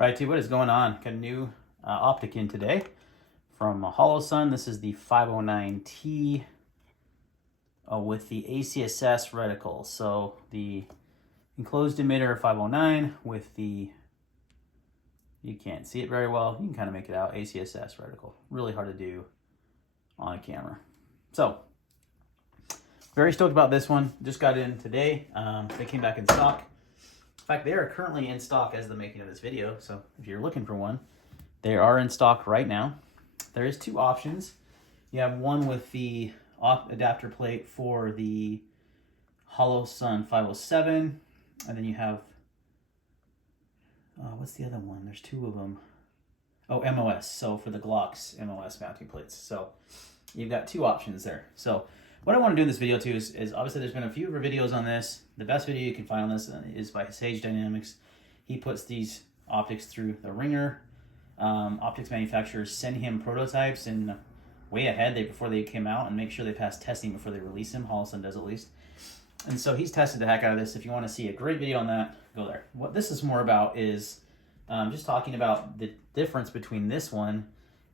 Alright, what is going on? Got a new optic in today from Holosun. This is the 509T with the ACSS reticle. So the enclosed emitter 509 with the, you can't see it very well, you can kind of make it out, ACSS reticle. Really hard to do on a camera. So, very stoked about this one. Just got in today. They came back in stock. In fact, they are currently in stock as the making of this video, so if you're looking for one, they are in stock right now. There is two options. You have one with the adapter plate for the Holosun 507, and then you have, what's the other one? There's two of them. Oh, MOS, so for the Glock's MOS mounting plates. So you've got two options there. So what I want to do in this video too is obviously there's been a few videos on this. The best video you can find on this is by Sage Dynamics. He puts these optics through the ringer. Optics manufacturers send him prototypes and way ahead before they came out and make sure they pass testing before they release them. Holosun does at least. And so he's tested the heck out of this. If you want to see a great video on that, go there. What this is more about is just talking about the difference between this one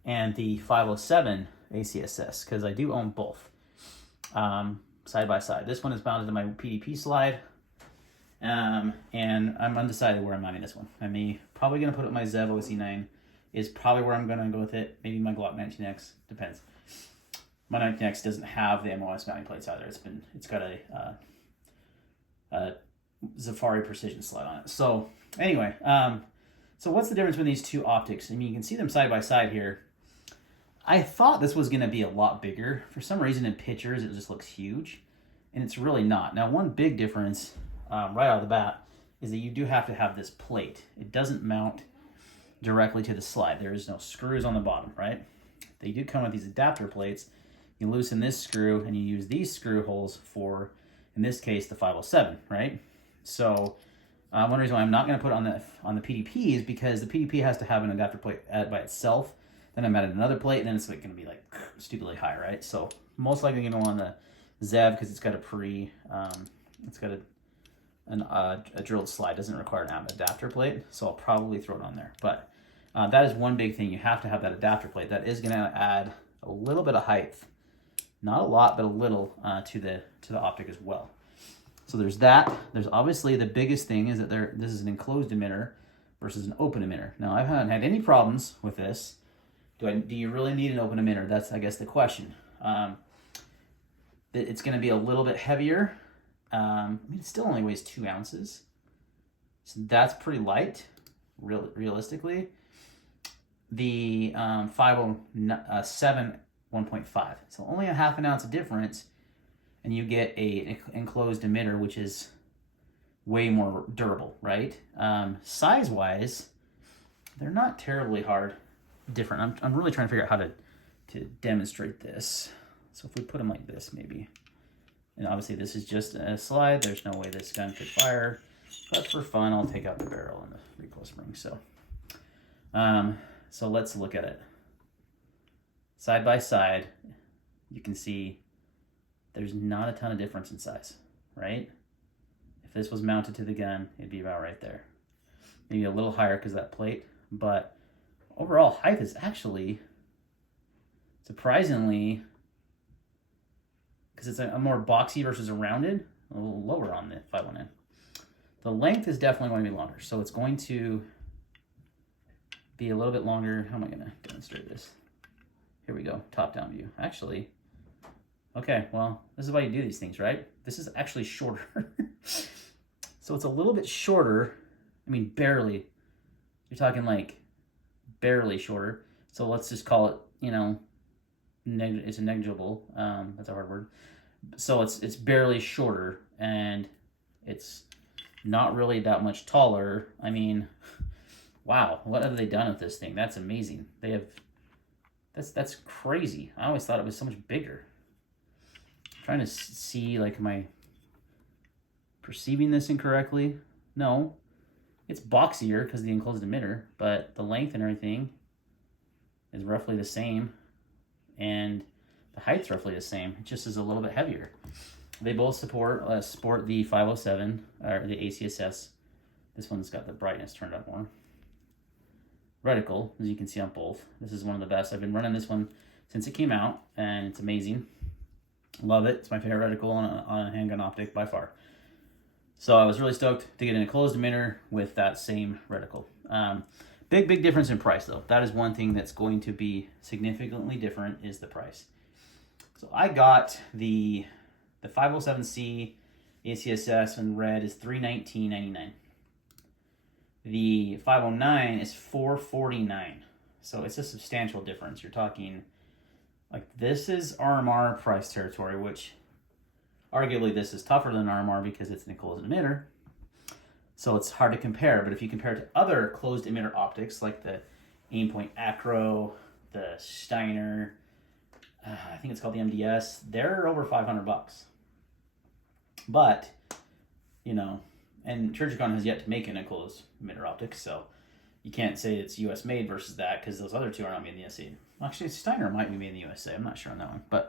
and the 507 ACSS, because I do own both. Side by side. This one is mounted to my PDP slide, and I'm undecided where I'm mounting this one. I'm probably going to put it with my Zev OC9 is probably where I'm going to go with it. Maybe my Glock 19X, depends. My 19X doesn't have the MOS mounting plates either. It's got a Safari precision slide on it. So anyway, so what's the difference between these two optics? I mean, you can see them side by side here. I thought this was going to be a lot bigger. For some reason in pictures, it just looks huge, and it's really not. Now, one big difference right out of the bat is that you do have to have this plate. It doesn't mount directly to the slide. There is no screws on the bottom, right? They do come with these adapter plates. You loosen this screw, and you use these screw holes for, in this case, the 507, right? So one reason why I'm not going to put it on the PDP is because the PDP has to have an adapter plate by itself. Then I'm adding another plate, and then it's like going to be like stupidly high, right? So most likely going to go on the Zev because it's got a drilled slide. Doesn't require an adapter plate, so I'll probably throw it on there. But that is one big thing. You have to have that adapter plate. That is going to add a little bit of height, not a lot, but a little to the optic as well. So there's that. There's obviously the biggest thing is that this is an enclosed emitter versus an open emitter. Now I haven't had any problems with this. Do you really need an open emitter? That's, I guess, the question. It's going to be a little bit heavier. I mean, it still only weighs 2 ounces. So that's pretty light, realistically. The 507 1.5. So only a half an ounce difference, and you get an enclosed emitter, which is way more durable, right? Size-wise, they're not terribly different. I'm really trying to figure out how to demonstrate this. So if we put them like this, maybe. And obviously this is just a slide. There's no way this gun could fire. But for fun, I'll take out the barrel and the recoil spring. So let's look at it. Side by side, you can see there's not a ton of difference in size, right? If this was mounted to the gun, it'd be about right there. Maybe a little higher because of that plate, but overall height is actually surprisingly, because it's a more boxy versus a rounded, a little lower on the 519. The length is definitely going to be longer, so it's going to be a little bit longer. How am I going to demonstrate this? Here we go, top-down view. Actually, okay, well, this is why you do these things, right? This is actually shorter. So it's a little bit shorter. I mean, barely. You're talking like barely shorter. So let's just call it, it's a negligible. That's a hard word. So it's barely shorter, and it's not really that much taller. I mean, wow, what have they done with this thing? That's amazing. That's crazy. I always thought it was so much bigger. I'm trying to see, like, am I perceiving this incorrectly? No. It's boxier because of the enclosed emitter, but the length and everything is roughly the same, and the height's roughly the same. It just is a little bit heavier. They both support the 507 or the ACSS. This one's got the brightness turned up more. reticle, as you can see on both. This is one of the best. I've been running this one since it came out, and it's amazing. Love it. It's my favorite reticle on a handgun optic by far. So I was really stoked to get in a closed emitter with that same reticle. Big difference in price, though. That is one thing that's going to be significantly different, is the price. So I got the 507c ACSS in red is $319.99. The 509 is $449. So it's a substantial difference. You're talking, like, this is RMR price territory, which arguably this is tougher than RMR because it's an enclosed emitter. So it's hard to compare. But if you compare it to other closed emitter optics like the Aimpoint Acro, the Steiner, I think it's called the MDS, they're over $500. But, you know, and Trijicon has yet to make an enclosed emitter optic, so you can't say it's US made versus that, because those other two are not made in the USA. Actually, Steiner might be made in the USA. I'm not sure on that one.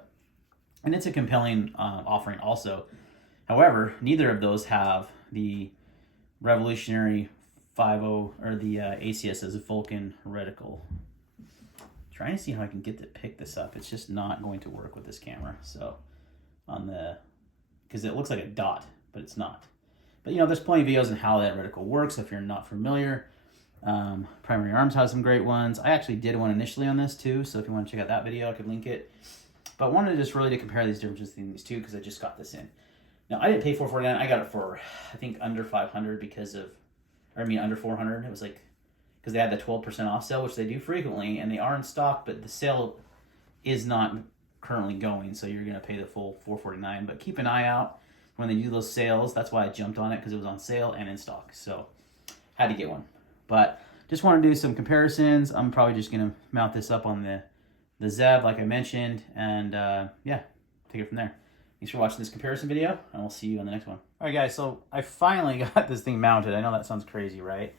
And it's a compelling offering also. However, neither of those have the revolutionary 50 or the ACSS Vulcan reticle. Trying to see how I can get to pick this up. It's just not going to work with this camera. So because it looks like a dot, but it's not. But you know, there's plenty of videos on how that reticle works if you're not familiar. Primary Arms has some great ones. I actually did one initially on this too, so if you want to check out that video, I could link it. But I wanted just really to compare these differences between these two because I just got this in. Now I didn't pay $449. I got it for, I think, under $500 under $400. It was like, because they had the 12% off sale, which they do frequently, and they are in stock, but the sale is not currently going, so you're going to pay the full $449. But keep an eye out when they do those sales. That's why I jumped on it, because it was on sale and in stock. So had to get one. But just want to do some comparisons. I'm probably just going to mount this up on the ZEV, like I mentioned, and yeah, take it from there. Thanks for watching this comparison video, and we'll see you on the next one. All right, guys, so I finally got this thing mounted. I know that sounds crazy, right?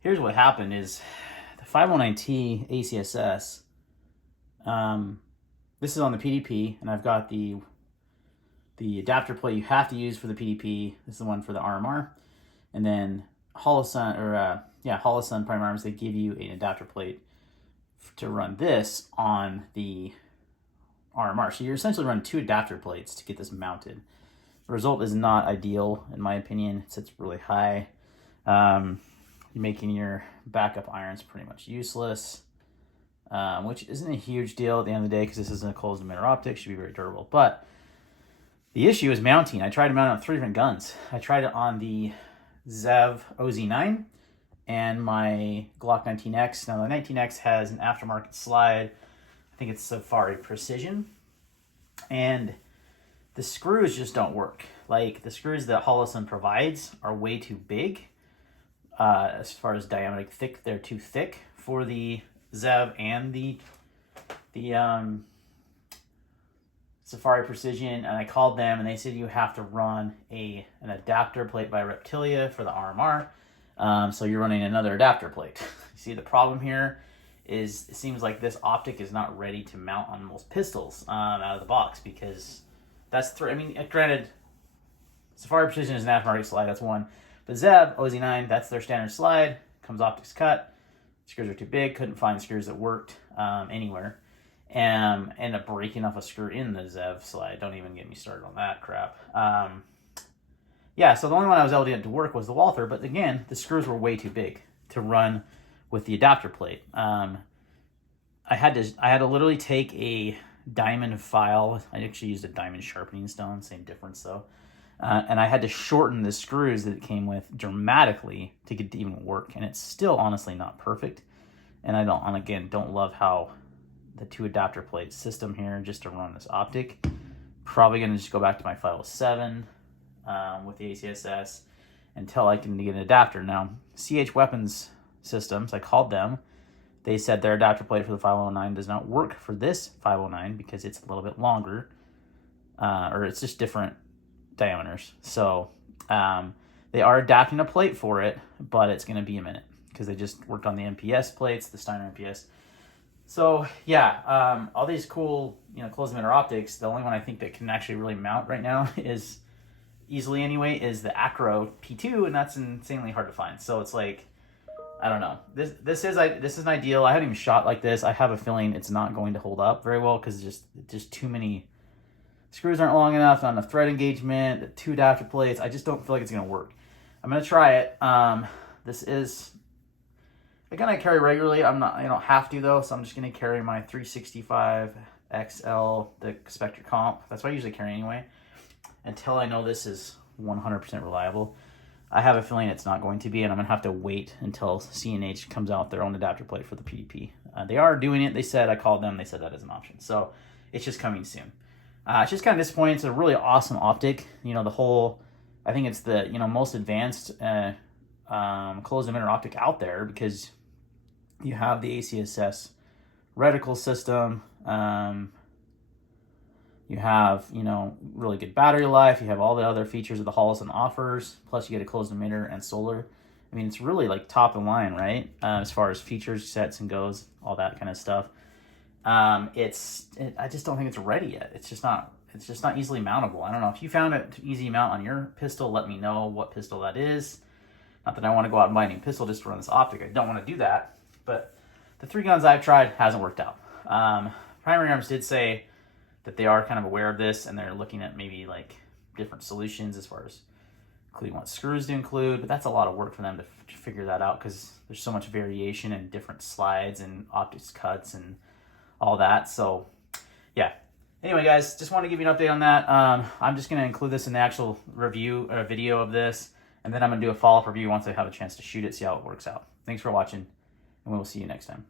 Here's what happened is the 509T ACSS, this is on the PDP, and I've got the adapter plate you have to use for the PDP. This is the one for the RMR. And then Holosun, Holosun Prime Arms, they give you an adapter plate to run this on the RMR. So you're essentially running two adapter plates to get this mounted. The result is not ideal, in my opinion. It sits really high. You're making your backup irons pretty much useless, which isn't a huge deal at the end of the day because this isn't a closed emitter optic. Should be very durable. But the issue is mounting. I tried to mount it on 3 different guns. I tried it on the ZEV OZ9 and my Glock 19X. Now, the 19X has an aftermarket slide. I think it's Safari Precision. And the screws just don't work. Like, the screws that Holosun provides are way too big. As far as diameter thick, they're too thick for the ZEV and the Safari Precision, and I called them and they said you have to run an adapter plate by Reptilia for the RMR. So you're running another adapter plate. See, the problem here is it seems like this optic is not ready to mount on most pistols out of the box, because that's granted, Safari Precision is an aftermarket slide, that's one. But ZEV OZ9, that's their standard slide, comes optics cut. Screws are too big, couldn't find screws that worked anywhere. Ended up breaking off a screw in the ZEV slide. Don't even get me started on that crap. Yeah, so the only one I was able to get to work was the Walther, but again, the screws were way too big to run with the adapter plate. I had to literally take a diamond file. I actually used a diamond sharpening stone, same difference though. And I had to shorten the screws that it came with dramatically to get it to even work. And it's still honestly not perfect. And I don't love how the 2 adapter plate system here just to run this optic. Probably going to just go back to my 507 with the ACSS until I can get an adapter. Now, CH Weapons Systems, I called them. They said their adapter plate for the 509 does not work for this 509 because it's a little bit longer, or it's just different diameters. So they are adapting a plate for it, but it's going to be a minute because they just worked on the MPS plates, the Steiner MPS. So yeah, all these cool, closed emitter optics, the only one I think that can actually really mount right now is easily anyway is the Acro P2, and that's insanely hard to find. So it's like I don't know. This is an ideal. I haven't even shot like this. I have a feeling it's not going to hold up very well because just too many screws aren't long enough, not enough thread engagement, the 2 adapter plates. I just don't feel like it's gonna work. I'm gonna try it. This is a gun I carry regularly. I don't have to though, so I'm just gonna carry my 365 XL, the Spectre Comp. That's what I usually carry anyway, until I know this is 100% reliable. I have a feeling it's not going to be, and I'm going to have to wait until C&H comes out with their own adapter plate for the PDP. They are doing it. They said, I called them, they said that is an option. So it's just coming soon. It's just kind of disappointing. It's a really awesome optic. You know, the whole, I think it's the, most advanced closed emitter optic out there, because you have the ACSS reticle system. You have, really good battery life. You have all the other features of the Holosun offers. Plus, you get a closed emitter and solar. I mean, it's really like top of line, right? As far as features, sets, and goes, all that kind of stuff. I just don't think it's ready yet. It's just not easily mountable. I don't know if you found it to easy mount on your pistol. Let me know what pistol that is. Not that I want to go out and buy a new pistol just to run this optic. I don't want to do that. But the 3 guns I've tried hasn't worked out. Primary Arms did say that they are kind of aware of this, and they're looking at maybe like different solutions as far as including what screws to include, but that's a lot of work for them to figure that out, because there's so much variation and different slides and optics cuts and all that. So yeah, anyway guys, just want to give you an update on that. I'm just going to include this in the actual review video of this, and then I'm going to do a follow-up review once I have a chance to shoot it, see how it works out. Thanks for watching, and we will see you next time.